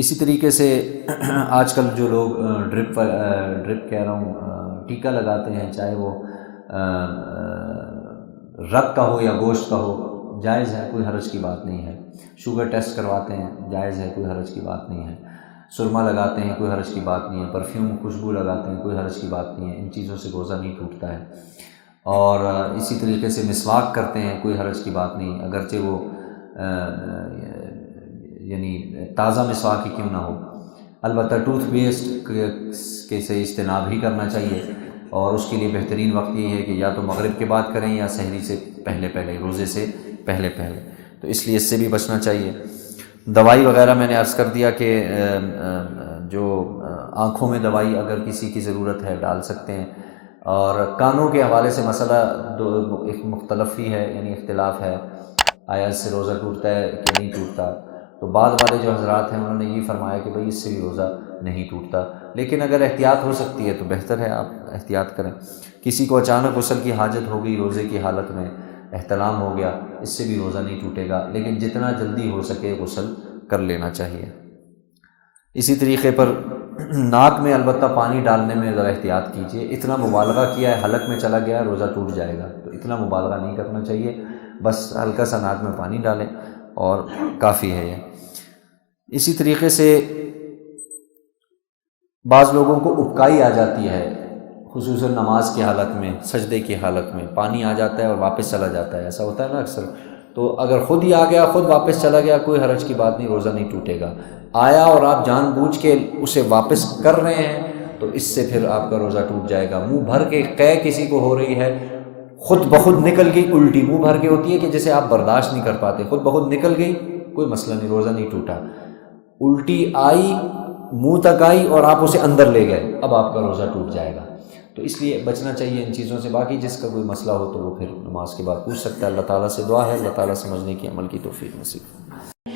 اسی طریقے سے آج کل جو لوگ ڈرپ کہہ رہا ہوں ٹیکا لگاتے ہیں، چاہے وہ رگ کا ہو یا گوشت کا ہو، جائز ہے، کوئی حرج کی بات نہیں ہے۔ شوگر ٹیسٹ کرواتے ہیں، جائز ہے، کوئی حرج کی بات نہیں ہے۔ سرما لگاتے ہیں، کوئی حرج کی بات نہیں ہے۔ پرفیوم خوشبو لگاتے ہیں، کوئی حرج کی بات نہیں ہے۔ ان چیزوں سے روزہ نہیں ٹوٹتا ہے۔ اور اسی طریقے سے مسواک کرتے ہیں، کوئی حرج کی بات نہیں، اگرچہ وہ یعنی تازہ مسواک ہی کیوں نہ ہو۔ البتہ ٹوتھ پیسٹ کے سے اجتناب ہی کرنا چاہیے، اور اس کے لیے بہترین وقت یہ ہے کہ یا تو مغرب کے بعد کریں یا سحری سے پہلے پہلے، روزے سے پہلے پہلے، تو اس لیے اس سے بھی بچنا چاہیے۔ دوائی وغیرہ میں نے عرض کر دیا کہ جو آنکھوں میں دوائی اگر کسی کی ضرورت ہے ڈال سکتے ہیں۔ اور کانوں کے حوالے سے مسئلہ ایک مختلف ہی ہے، یعنی اختلاف ہے، آیا اس سے روزہ ٹوٹتا ہے کہ نہیں ٹوٹتا۔ تو بعد والے جو حضرات ہیں انہوں نے یہ فرمایا کہ بھئی اس سے بھی روزہ نہیں ٹوٹتا، لیکن اگر احتیاط ہو سکتی ہے تو بہتر ہے، آپ احتیاط کریں۔ کسی کو اچانک غسل کی حاجت ہو گئی روزے کی حالت میں، احتلام ہو گیا، اس سے بھی روزہ نہیں ٹوٹے گا، لیکن جتنا جلدی ہو سکے غسل کر لینا چاہیے۔ اسی طریقے پر ناک میں البتہ پانی ڈالنے میں ذرا احتیاط کیجیے۔ اتنا مبالغہ کیا ہے، حلق میں چلا گیا، روزہ ٹوٹ جائے گا، تو اتنا مبالغہ نہیں کرنا چاہیے، بس ہلکا سا ناک میں پانی ڈالیں اور کافی ہے یہ۔ اسی طریقے سے بعض لوگوں کو ابکائی آ جاتی ہے، خصوصاً نماز کی حالت میں، سجدے کی حالت میں پانی آ جاتا ہے اور واپس چلا جاتا ہے، ایسا ہوتا ہے نا اکثر۔ تو اگر خود ہی آ گیا، خود واپس چلا گیا، کوئی حرج کی بات نہیں، روزہ نہیں ٹوٹے گا۔ آیا اور آپ جان بوجھ کے اسے واپس کر رہے ہیں تو اس سے پھر آپ کا روزہ ٹوٹ جائے گا۔ منہ بھر کے قے کسی کو ہو رہی ہے، خود بخود نکل گئی الٹی، منہ بھر کے ہوتی ہے کہ جسے آپ برداشت نہیں کر پاتے، خود بخود نکل گئی، کوئی مسئلہ نہیں، روزہ نہیں ٹوٹا۔ الٹی آئی، منہ تک آئی اور آپ اسے اندر لے گئے، اب آپ کا روزہ ٹوٹ جائے گا۔ تو اس لیے بچنا چاہیے ان چیزوں سے۔ باقی جس کا کوئی مسئلہ ہو تو وہ پھر نماز کے بعد پوچھ سکتا ہے، اللہ تعالیٰ سے دعا ہے اللہ تعالیٰ سمجھنے کی، عمل کی توفیق نصیب۔